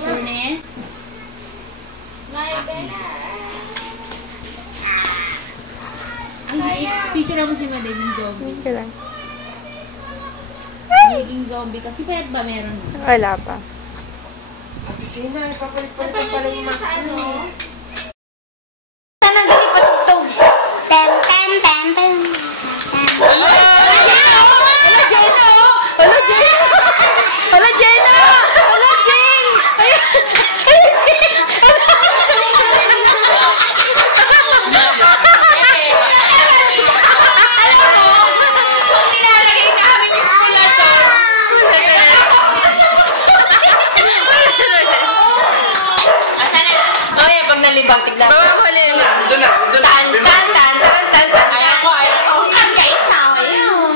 Soreness? Smile, Bella. Ang picture mo si Madaming zombie. Hindi lang. Naging zombie kasi pwede ba meron? Wala pa. Ate Sina, ipapalit-palitan pala yung mask mo. Sana dali patugtog. Pam pam pam pam. Hala, Jenna! Hala, Jenna! Hala, Jenna! Hala, Jenna! Hala, Jen! Hala, Jen! Nalibang tignan. Bawa mo halin na. Doon na. Tan. Ayaw ko. Ang kait sa ako yun.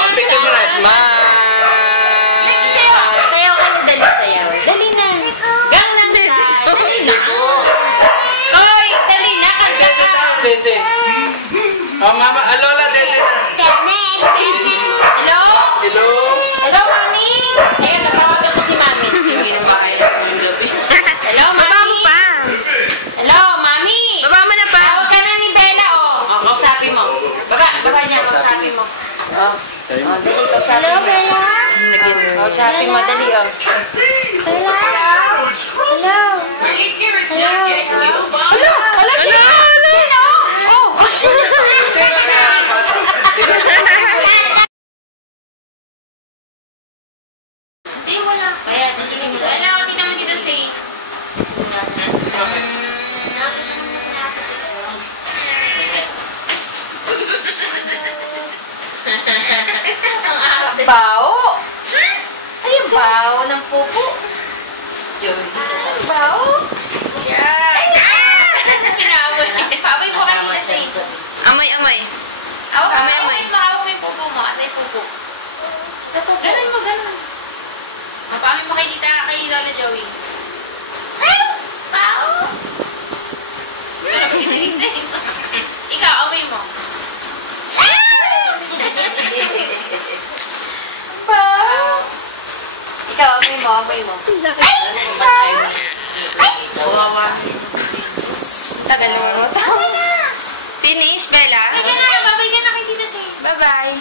Ang picture mo na, smile. Sayaw kayo, dali sayaw. Dali na. Gangnam Style. Dali na. Koy, dali na. Dede. Oh, mama, Lola, dede na. Hello? Hello. Hello, Mami? Ayun, natawag ako si Mami. Hindi na ba kayo ng gabi? Hello, Mami? Hello, Mami? Baba mo na pa. Tawag ka na ni Bella, oh. Oh, kausapin mo. Baba niya, kausapin mo. Oh. Dali, kausapin mo. Kausapin mo, dali, oh. Hindi, wala. Kaya, nagsisimula. Hello, tingnan mo dito si... Ang bao. Ay, yung bao ng pupo. Yun. Bao. Yeah. Pinawal. Paway mo kanina sa ito. Amay. Hawak mo yung pupo mo. Asa yung pupo? Ganun mo. Mapaway mo kay Lola Joey. Bao. Pero kisinising. Ikaw, amoy mo. Bao. Ikaw, amoy mo. Kawawa. Tagal mo. Finish, Bella? Babay ka na kay Tita Say. Bye-bye.